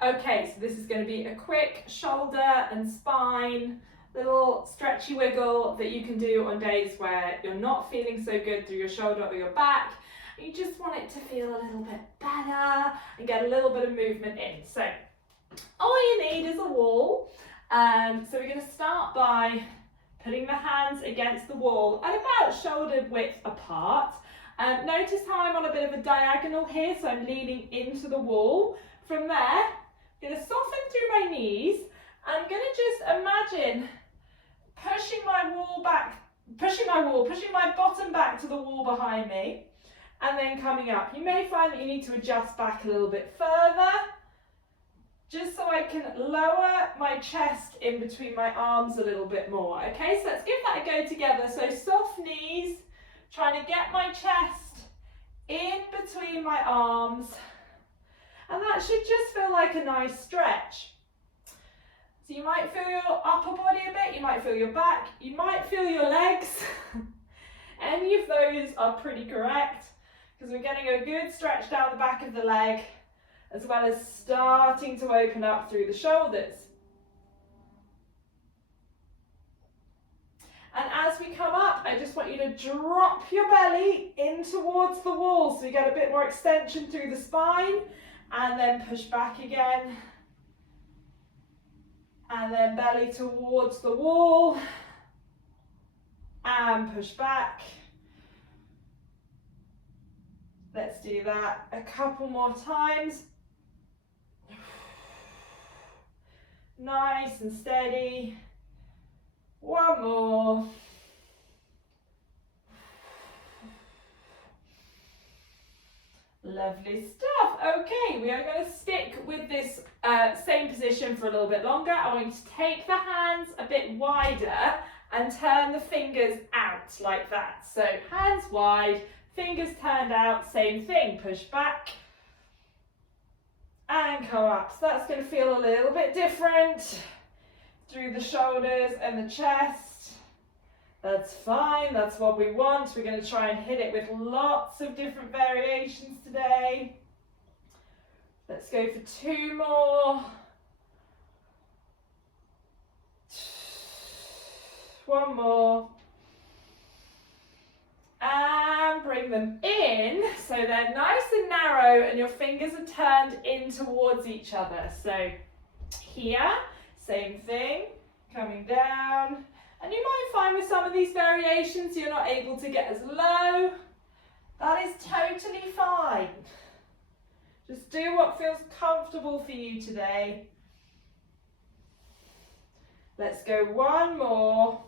Okay, so this is going to be a quick shoulder and spine, little stretchy wiggle that you can do on days where you're not feeling so good through your shoulder or your back. You just want it to feel a little bit better and get a little bit of movement in. So all you need is a wall. So we're going to start by putting the hands against the wall at about shoulder width apart. Notice how I'm on a bit of a diagonal here, so I'm leaning into the wall. From there, I'm going to soften through my knees. I'm going to just imagine pushing my bottom back to the wall behind me, and then coming up. You may find that you need to adjust back a little bit further, just so I can lower my chest in between my arms a little bit more. Okay, so let's give that a go together. So soft knees, trying to get my chest in between my arms, and that should just feel like a nice stretch. So you might feel your upper body a bit, you might feel your back, you might feel your legs. Any of those are pretty correct, because we're getting a good stretch down the back of the leg, as well as starting to open up through the shoulders. And as we come up, I just want you to drop your belly in towards the wall, so you get a bit more extension through the spine, and then push back again. And then belly towards the wall, and push back. Let's do that a couple more times. Nice and steady. One more. Lovely stuff. Okay, we are going to stick with this same position for a little bit longer. I want you to take the hands a bit wider and turn the fingers out like that. So hands wide, fingers turned out, same thing. Push back and come up. So that's going to feel a little bit different through the shoulders and the chest. That's fine, that's what we want. We're going to try and hit it with lots of different variations today. Let's go for 2 more. 1 more. And bring them in so they're nice and narrow and your fingers are turned in towards each other. So here, same thing, coming down. And you might find with some of these variations you're not able to get as low. That is totally fine. Just do what feels comfortable for you today. Let's go 1 more.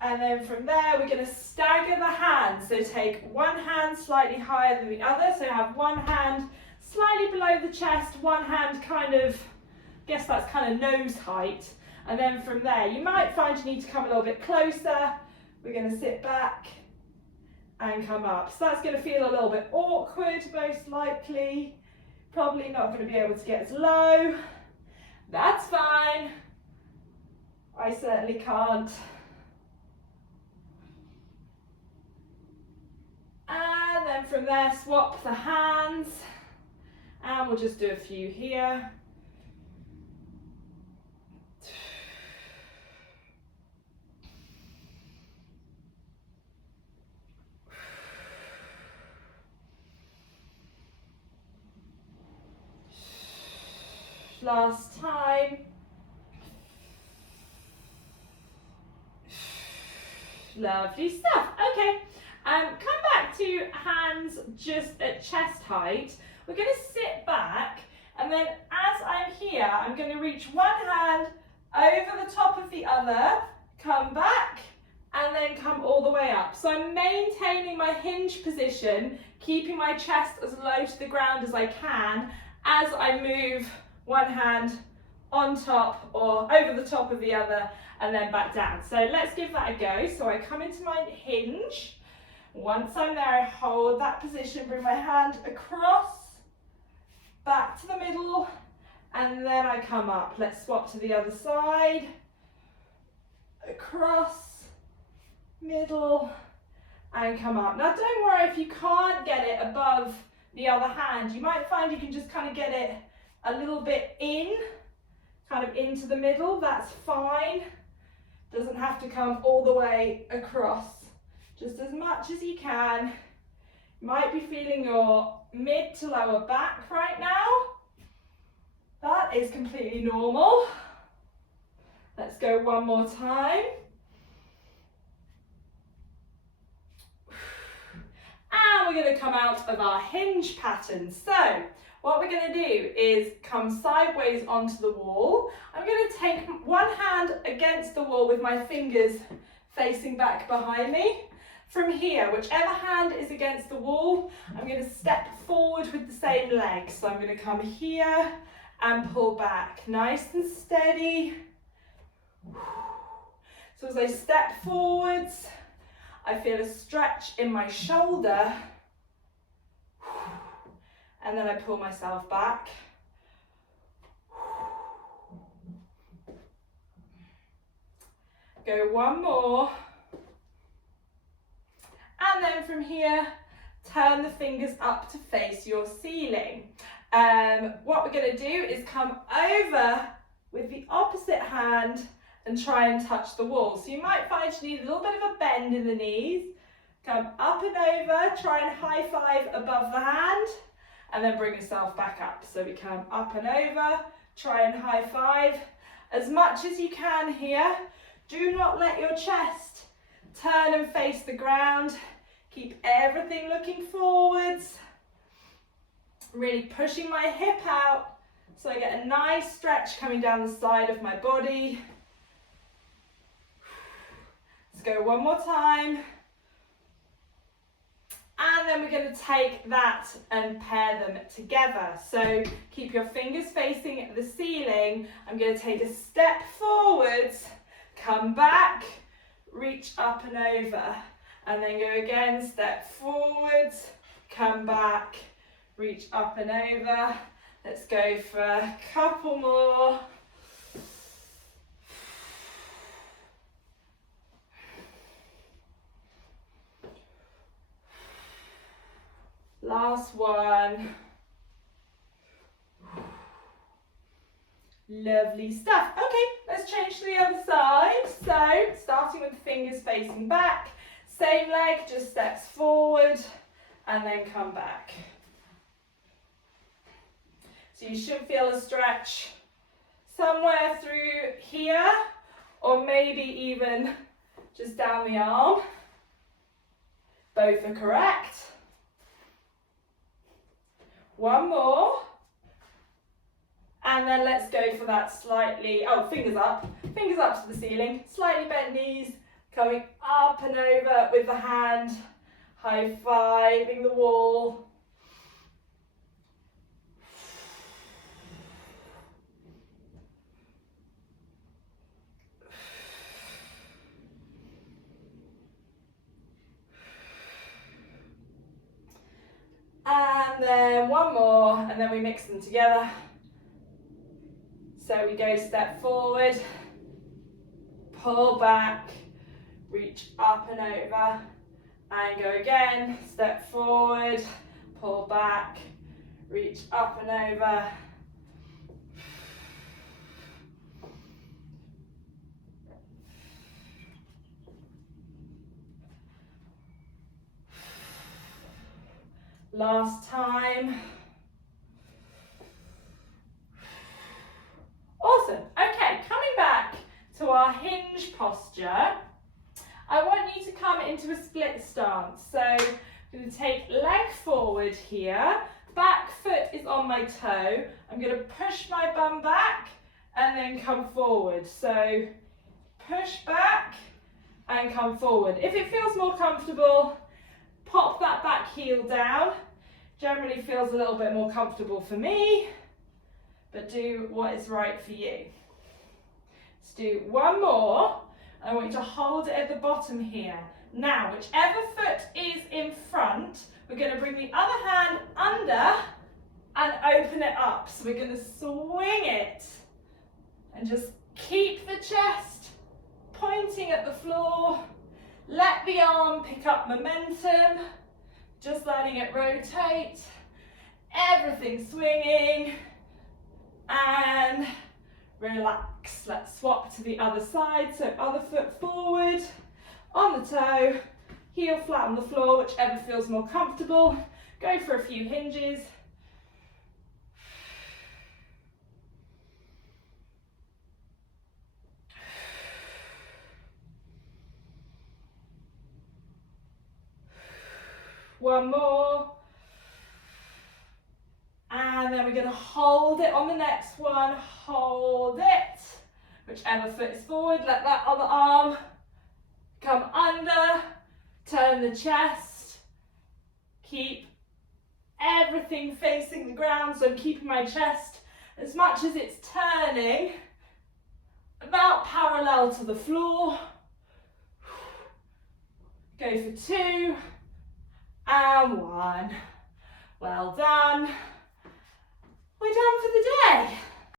And then from there we're going to stagger the hands. So take one hand slightly higher than the other. So have one hand slightly below the chest, one hand kind of, I guess that's kind of nose height. And then from there, you might find you need to come a little bit closer. We're going to sit back and come up. So that's going to feel a little bit awkward, most likely. Probably not going to be able to get as low. That's fine. I certainly can't. And then from there, swap the hands. And we'll just do a few here. Last time. Lovely stuff. Okay, come back to hands just at chest height. We're going to sit back, and then as I'm here, I'm going to reach one hand over the top of the other, come back, and then come all the way up. So I'm maintaining my hinge position, keeping my chest as low to the ground as I can as I move one hand on top or over the top of the other and then back down. So let's give that a go. So I come into my hinge. Once I'm there, I hold that position, bring my hand across, back to the middle, and then I come up. Let's swap to the other side. Across, middle, and come up. Now don't worry if you can't get it above the other hand. You might find you can just kind of get it a little bit in, kind of into the middle, that's fine. Doesn't have to come all the way across, just as much as you can. You might be feeling your mid to lower back right now. That is completely normal. Let's go one more time. And we're going to come out of our hinge pattern. So what we're going to do is come sideways onto the wall. I'm going to take one hand against the wall with my fingers facing back behind me. From here, whichever hand is against the wall, I'm going to step forward with the same leg. So I'm going to come here and pull back, nice and steady. So as I step forwards, I feel a stretch in my shoulder, and then I pull myself back. Go one more. And then from here, turn the fingers up to face your ceiling. What we're going to do is come over with the opposite hand and try and touch the wall. So you might find you need a little bit of a bend in the knees. Come up and over, try and high five above the hand, and then bring yourself back up. So we come up and over, try and high five as much as you can here. Do not let your chest turn and face the ground. Keep everything looking forwards. Really pushing my hip out so I get a nice stretch coming down the side of my body. Let's go one more time. And then we're going to take that and pair them together. So keep your fingers facing the ceiling. I'm going to take a step forwards, come back, reach up and over, and then go again, step forwards, come back, reach up and over. Let's go for a couple more. Last one. Lovely stuff. Okay, let's change to the other side. So, starting with the fingers facing back, same leg, just steps forward and then come back. So you should feel a stretch somewhere through here, or maybe even just down the arm. Both are correct. One more. And then let's go for that slightly, fingers up to the ceiling, slightly bent knees, coming up and over with the hand, high-fiving the wall. And then one more, and then we mix them together. So we go step forward, pull back, reach up and over, and go again, step forward, pull back, reach up and over. Last time. Awesome. Okay, coming back to our hinge posture, I want you to come into a split stance. So I'm going to take leg forward here, back foot is on my toe. I'm going to push my bum back and then come forward. So push back and come forward. If it feels more comfortable, pop that back heel down. Generally feels a little bit more comfortable for me, but do what is right for you. Let's do one more. I want you to hold it at the bottom here. Now, whichever foot is in front, we're going to bring the other hand under and open it up. So we're going to swing it and just keep the chest pointing at the floor. Let the arm pick up momentum, just letting it rotate everything swinging, and relax. Let's swap to the other side. So other foot forward, on the toe, heel flat on the floor, whichever feels more comfortable. Go for a few hinges. One more. And then we're going to hold it on the next one. Hold it. Whichever foot is forward, let that other arm come under. Turn the chest. Keep everything facing the ground. So I'm keeping my chest as much as it's turning about parallel to the floor. Go for 2 and 1. Well done.